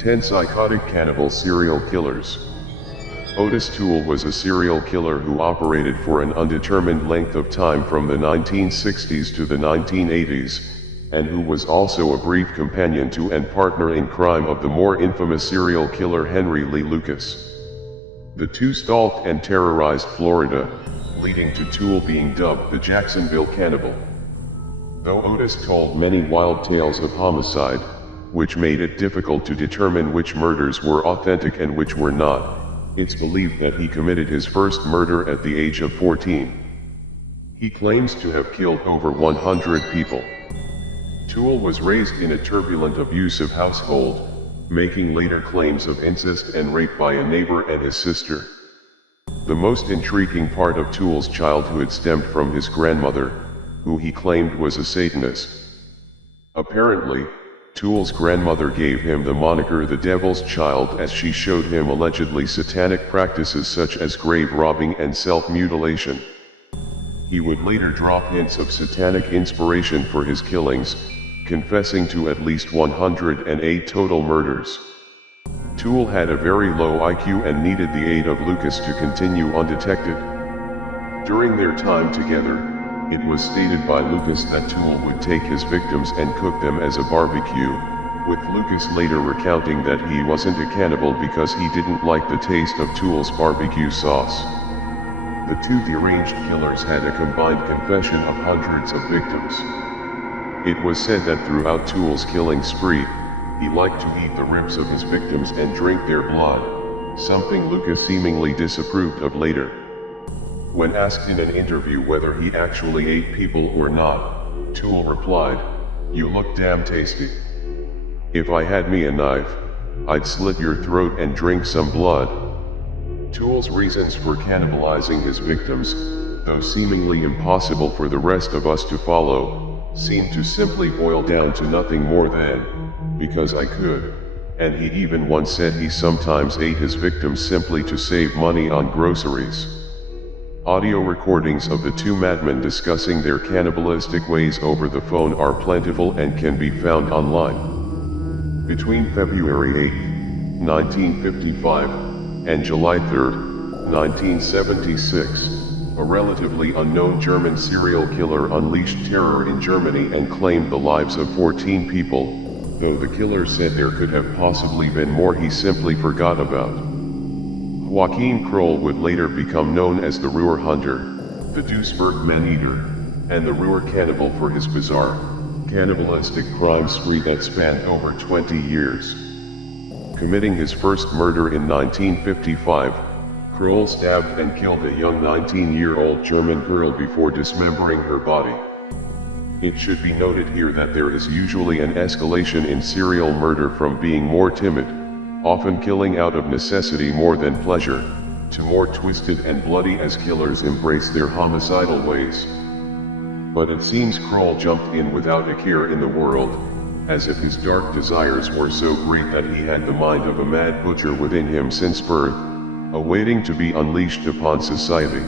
10 Psychotic Cannibal Serial Killers. Otis Toole was a serial killer who operated for an undetermined length of time from the 1960s to the 1980s, and who was also a brief companion to and partner in crime of the more infamous serial killer Henry Lee Lucas. The two stalked and terrorized Florida, leading to Toole being dubbed the Jacksonville Cannibal. Though Otis told many wild tales of homicide, which made it difficult to determine which murders were authentic and which were not, it's believed that he committed his first murder at the age of 14. He claims to have killed over 100 people. Toole was raised in a turbulent, abusive household, making later claims of incest and rape by a neighbor and his sister. The most intriguing part of Toole's childhood stemmed from his grandmother, who he claimed was a Satanist. Apparently, Toole's grandmother gave him the moniker the Devil's Child as she showed him allegedly satanic practices such as grave robbing and self-mutilation. He would later drop hints of satanic inspiration for his killings, confessing to at least 108 total murders. Toole had a very low IQ and needed the aid of Lucas to continue undetected. During their time together, it was stated by Lucas that Toole would take his victims and cook them as a barbecue, with Lucas later recounting that he wasn't a cannibal because he didn't like the taste of Toole's barbecue sauce. The two deranged killers had a combined confession of hundreds of victims. It was said that throughout Toole's killing spree, he liked to eat the ribs of his victims and drink their blood, something Lucas seemingly disapproved of later. When asked in an interview whether he actually ate people or not, Toole replied, "You look damn tasty. If I had me a knife, I'd slit your throat and drink some blood." Toole's reasons for cannibalizing his victims, though seemingly impossible for the rest of us to follow, seem to simply boil down to nothing more than, "Because I could," and he even once said he sometimes ate his victims simply to save money on groceries. Audio recordings of the two madmen discussing their cannibalistic ways over the phone are plentiful and can be found online. Between February 8, 1955, and July 3, 1976, a relatively unknown German serial killer unleashed terror in Germany and claimed the lives of 14 people, though the killer said there could have possibly been more he simply forgot about. Joachim Kroll would later become known as the Ruhr Hunter, the Duisburg Man-Eater, and the Ruhr Cannibal for his bizarre, cannibalistic crime spree that spanned over 20 years. Committing his first murder in 1955, Kroll stabbed and killed a young 19-year-old German girl before dismembering her body. It should be noted here that there is usually an escalation in serial murder from being more timid, often killing out of necessity more than pleasure, to more twisted and bloody as killers embrace their homicidal ways. But it seems Kroll jumped in without a care in the world, as if his dark desires were so great that he had the mind of a mad butcher within him since birth, awaiting to be unleashed upon society.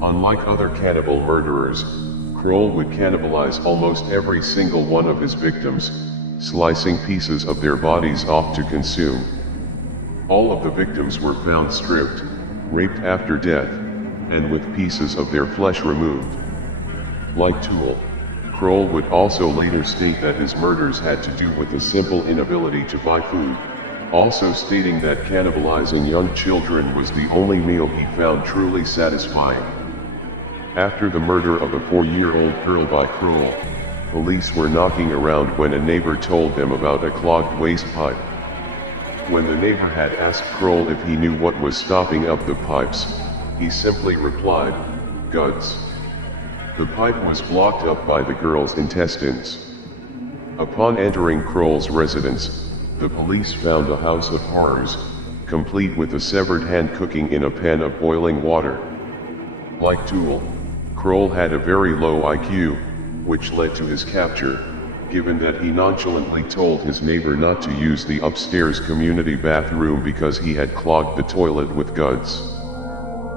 Unlike other cannibal murderers, Kroll would cannibalize almost every single one of his victims, slicing pieces of their bodies off to consume. All of the victims were found stripped, raped after death, and with pieces of their flesh removed. Like Toole, Kroll would also later state that his murders had to do with a simple inability to buy food, also stating that cannibalizing young children was the only meal he found truly satisfying. After the murder of a 4-year-old girl by Kroll, police were knocking around when a neighbor told them about a clogged waste pipe. When the neighbor had asked Kroll if he knew what was stopping up the pipes, he simply replied, "Guts." The pipe was blocked up by the girl's intestines. Upon entering Kroll's residence, the police found a house of horrors, complete with a severed hand cooking in a pan of boiling water. Like Toole, Kroll had a very low IQ, which led to his capture, given that he nonchalantly told his neighbor not to use the upstairs community bathroom because he had clogged the toilet with guts.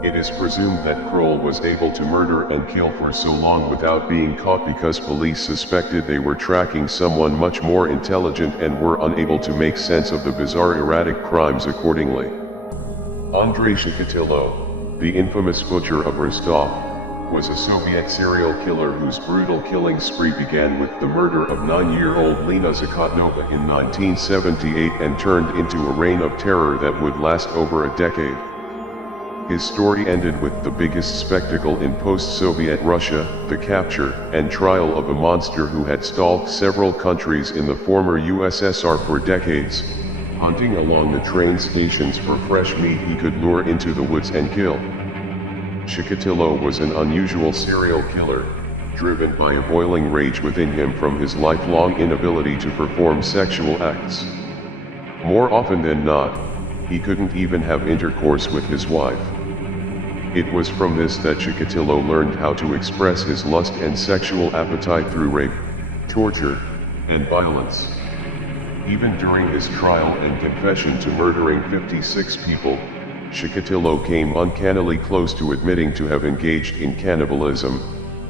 It is presumed that Kroll was able to murder and kill for so long without being caught because police suspected they were tracking someone much more intelligent and were unable to make sense of the bizarre erratic crimes accordingly. Andrei Chikatilo, the infamous butcher of Rostov, was a Soviet serial killer whose brutal killing spree began with the murder of 9-year-old Lena Zakotnova in 1978 and turned into a reign of terror that would last over a decade. His story ended with the biggest spectacle in post-Soviet Russia, the capture and trial of a monster who had stalked several countries in the former USSR for decades, hunting along the train stations for fresh meat he could lure into the woods and kill. Chikatilo was an unusual serial killer, driven by a boiling rage within him from his lifelong inability to perform sexual acts. More often than not, he couldn't even have intercourse with his wife. It was from this that Chikatilo learned how to express his lust and sexual appetite through rape, torture, and violence. Even during his trial and confession to murdering 56 people, Chikatilo came uncannily close to admitting to have engaged in cannibalism,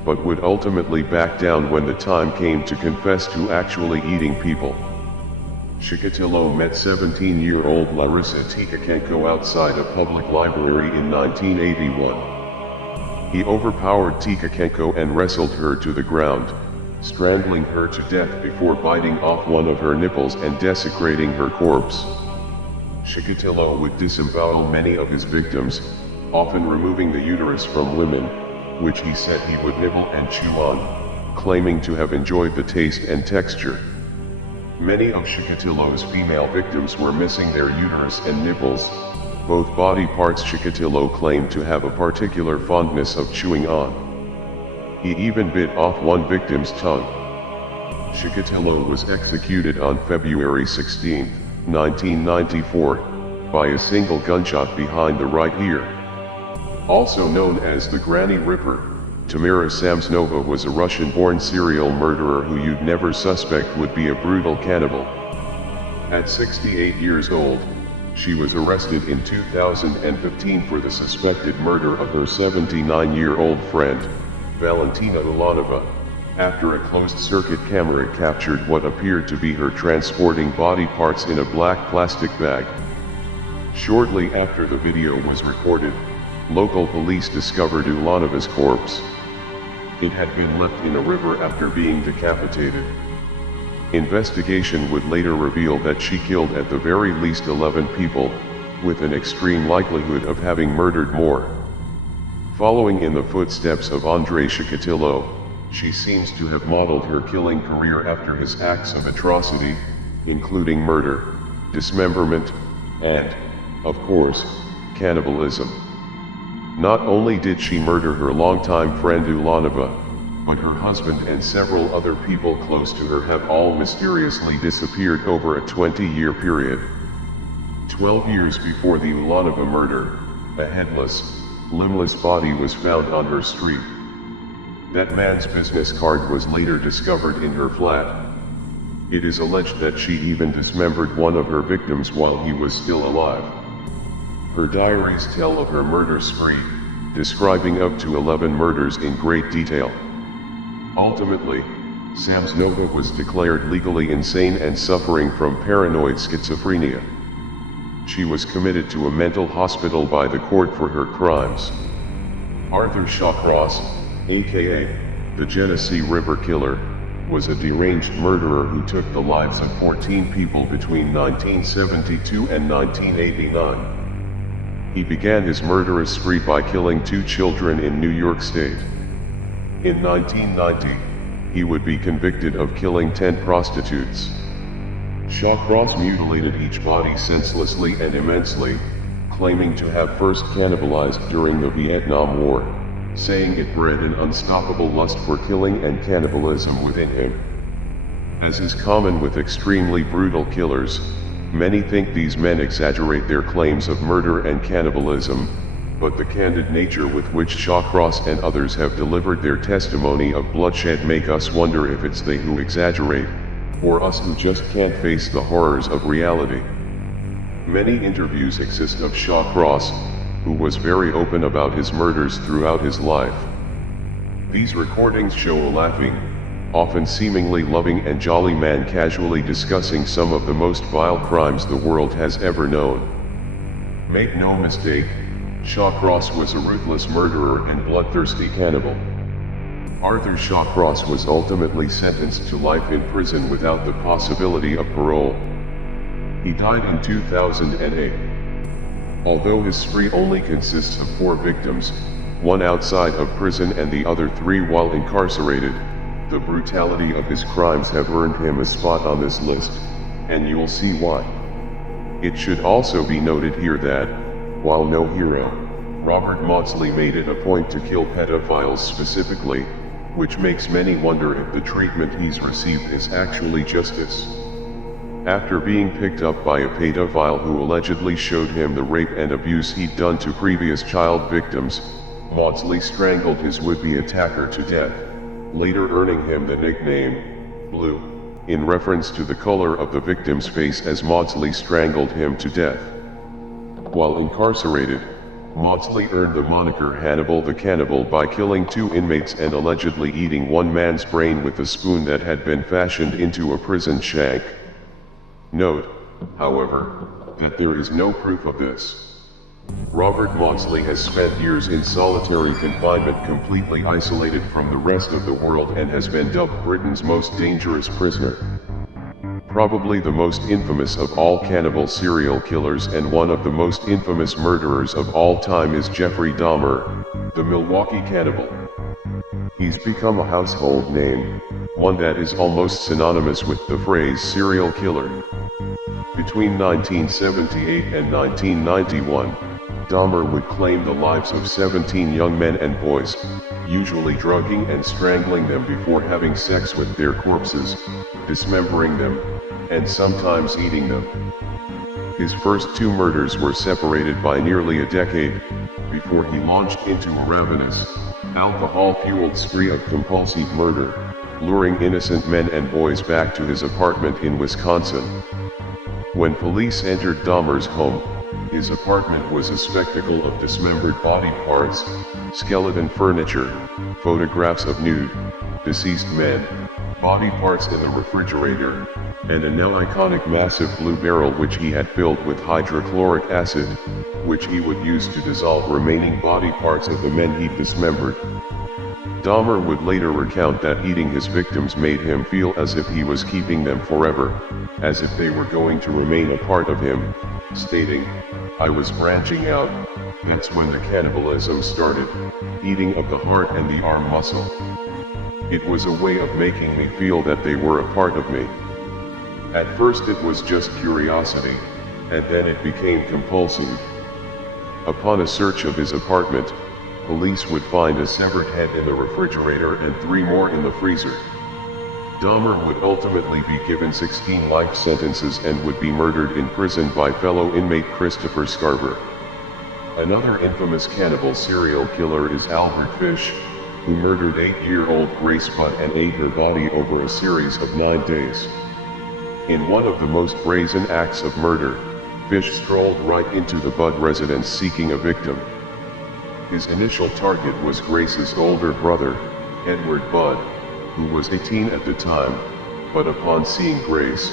but would ultimately back down when the time came to confess to actually eating people. Chikatilo met 17-year-old Larissa Tikachenko outside a public library in 1981. He overpowered Tikachenko and wrestled her to the ground, strangling her to death before biting off one of her nipples and desecrating her corpse. Chikatilo would disembowel many of his victims, often removing the uterus from women, which he said he would nibble and chew on, claiming to have enjoyed the taste and texture. Many of Chikatilo's female victims were missing their uterus and nipples, both body parts Chikatilo claimed to have a particular fondness of chewing on. He even bit off one victim's tongue. Chikatilo was executed on February 16, 1994, by a single gunshot behind the right ear. Also known as the Granny Ripper, Tamara Samsonova was a Russian-born serial murderer who you'd never suspect would be a brutal cannibal. At 68 years old, she was arrested in 2015 for the suspected murder of her 79-year-old friend, Valentina Ulanova, after a closed-circuit camera captured what appeared to be her transporting body parts in a black plastic bag. Shortly after the video was recorded, local police discovered Ulanova's corpse. It had been left in a river after being decapitated. Investigation would later reveal that she killed at the very least 11 people, with an extreme likelihood of having murdered more. Following in the footsteps of Andrei Chikatilo, she seems to have modeled her killing career after his acts of atrocity, including murder, dismemberment, and, of course, cannibalism. Not only did she murder her longtime friend Ulanova, but her husband and several other people close to her have all mysteriously disappeared over a 20-year period. 12 years before the Ulanova murder, a headless, limbless body was found on her street. That man's business card was later discovered in her flat. It is alleged that she even dismembered one of her victims while he was still alive. Her diaries tell of her murder spree, describing up to 11 murders in great detail. Ultimately, Samsonova was declared legally insane and suffering from paranoid schizophrenia. She was committed to a mental hospital by the court for her crimes. Arthur Shawcross, aka the Genesee River Killer, was a deranged murderer who took the lives of 14 people between 1972 and 1989. He began his murderous spree by killing 2 children in New York State. In 1990, he would be convicted of killing 10 prostitutes. Shawcross mutilated each body senselessly and immensely, claiming to have first cannibalized during the Vietnam War, saying it bred an unstoppable lust for killing and cannibalism within him. As is common with extremely brutal killers, many think these men exaggerate their claims of murder and cannibalism, but the candid nature with which Shawcross and others have delivered their testimony of bloodshed make us wonder if it's they who exaggerate, or us who just can't face the horrors of reality. Many interviews exist of Shawcross, who was very open about his murders throughout his life. These recordings show a laughing, often seemingly loving and jolly man casually discussing some of the most vile crimes the world has ever known. Make no mistake, Shawcross was a ruthless murderer and bloodthirsty cannibal. Arthur Shawcross was ultimately sentenced to life in prison without the possibility of parole. He died in 2008. Although his spree only consists of 4 victims, one outside of prison and the other 3 while incarcerated, the brutality of his crimes have earned him a spot on this list, and you'll see why. It should also be noted here that, while no hero, Robert Maudsley made it a point to kill pedophiles specifically, which makes many wonder if the treatment he's received is actually justice. After being picked up by a pedophile who allegedly showed him the rape and abuse he'd done to previous child victims, Maudsley strangled his would-be attacker to death, later earning him the nickname Blue, in reference to the color of the victim's face as Maudsley strangled him to death. While incarcerated, Maudsley earned the moniker Hannibal the Cannibal by killing 2 inmates and allegedly eating one man's brain with a spoon that had been fashioned into a prison shank. Note, however, that there is no proof of this. Robert Maudsley has spent years in solitary confinement completely isolated from the rest of the world and has been dubbed Britain's most dangerous prisoner. Probably the most infamous of all cannibal serial killers and one of the most infamous murderers of all time is Jeffrey Dahmer, the Milwaukee Cannibal. He's become a household name, one that is almost synonymous with the phrase serial killer. Between 1978 and 1991, Dahmer would claim the lives of 17 young men and boys, usually drugging and strangling them before having sex with their corpses, dismembering them, and sometimes eating them. His first 2 murders were separated by nearly a decade, before he launched into a ravenous, alcohol-fueled spree of compulsive murder, luring innocent men and boys back to his apartment in Wisconsin. When police entered Dahmer's home, his apartment was a spectacle of dismembered body parts, skeleton furniture, photographs of nude, deceased men, body parts in the refrigerator, and a now iconic massive blue barrel which he had filled with hydrochloric acid, which he would use to dissolve remaining body parts of the men he'd dismembered. Dahmer would later recount that eating his victims made him feel as if he was keeping them forever, as if they were going to remain a part of him, stating, "I was branching out, that's when the cannibalism started, eating of the heart and the arm muscle. It was a way of making me feel that they were a part of me. At first it was just curiosity, and then it became compulsive." Upon a search of his apartment, police would find a severed head in the refrigerator and 3 more in the freezer. Dahmer would ultimately be given 16 life sentences and would be murdered in prison by fellow inmate Christopher Scarver. Another infamous cannibal serial killer is Albert Fish, who murdered 8-year-old Grace Budd and ate her body over a series of 9 days. In one of the most brazen acts of murder, Fish strolled right into the Budd residence seeking a victim. His initial target was Grace's older brother, Edward Budd, who was 18 at the time, but upon seeing Grace,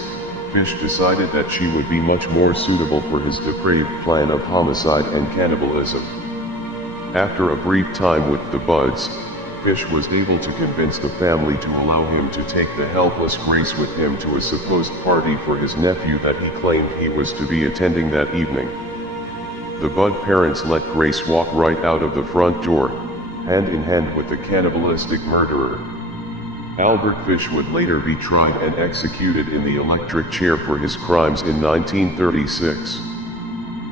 Fish decided that she would be much more suitable for his depraved plan of homicide and cannibalism. After a brief time with the Budds, Fish was able to convince the family to allow him to take the helpless Grace with him to a supposed party for his nephew that he claimed he was to be attending that evening. The Budd parents let Grace walk right out of the front door, hand in hand with the cannibalistic murderer. Albert Fish would later be tried and executed in the electric chair for his crimes in 1936.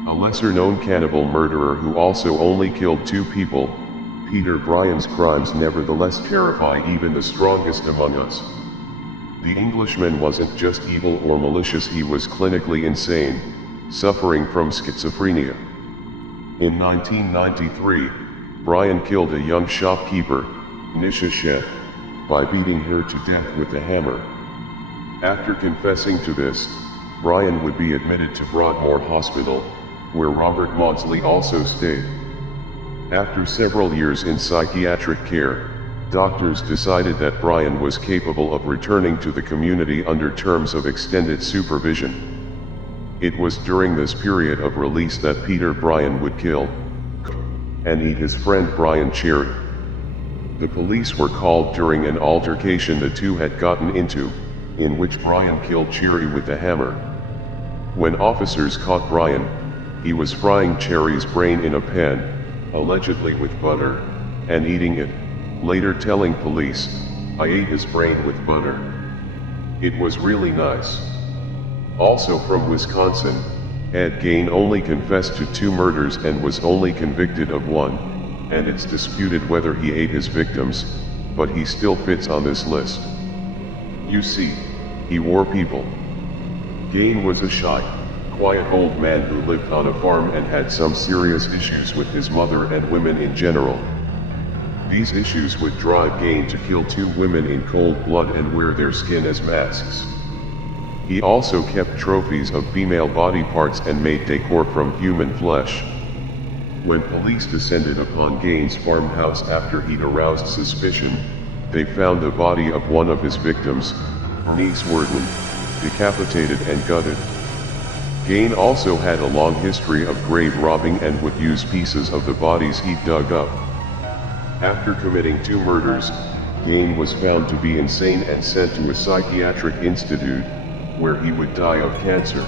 A lesser-known cannibal murderer who also only killed 2 people, Peter Bryan's crimes nevertheless terrify even the strongest among us. The Englishman wasn't just evil or malicious, he was clinically insane, suffering from schizophrenia. In 1993, Bryan killed a young shopkeeper, Nisha Sheth, by beating her to death with a hammer. After confessing to this, Bryan would be admitted to Broadmoor Hospital, where Robert Maudsley also stayed. After several years in psychiatric care, doctors decided that Brian was capable of returning to the community under terms of extended supervision. It was during this period of release that Peter Brian would kill and eat his friend Brian Cherry. The police were called during an altercation the two had gotten into, in which Brian killed Cherry with a hammer. When officers caught Brian, he was frying Cherry's brain in a pan, allegedly with butter, and eating it, later telling police, "I ate his brain with butter. It was really nice." Also from Wisconsin, Ed Gein only confessed to 2 murders and was only convicted of 1, and it's disputed whether he ate his victims, but he still fits on this list. You see, he wore people. Gein was a shy, quiet old man who lived on a farm and had some serious issues with his mother and women in general. These issues would drive Gein to kill 2 women in cold blood and wear their skin as masks. He also kept trophies of female body parts and made decor from human flesh. When police descended upon Gein's farmhouse after he'd aroused suspicion, they found the body of one of his victims, Bernice Worden, decapitated and gutted. Gein also had a long history of grave robbing and would use pieces of the bodies he'd dug up. After committing 2 murders, Gein was found to be insane and sent to a psychiatric institute, where he would die of cancer.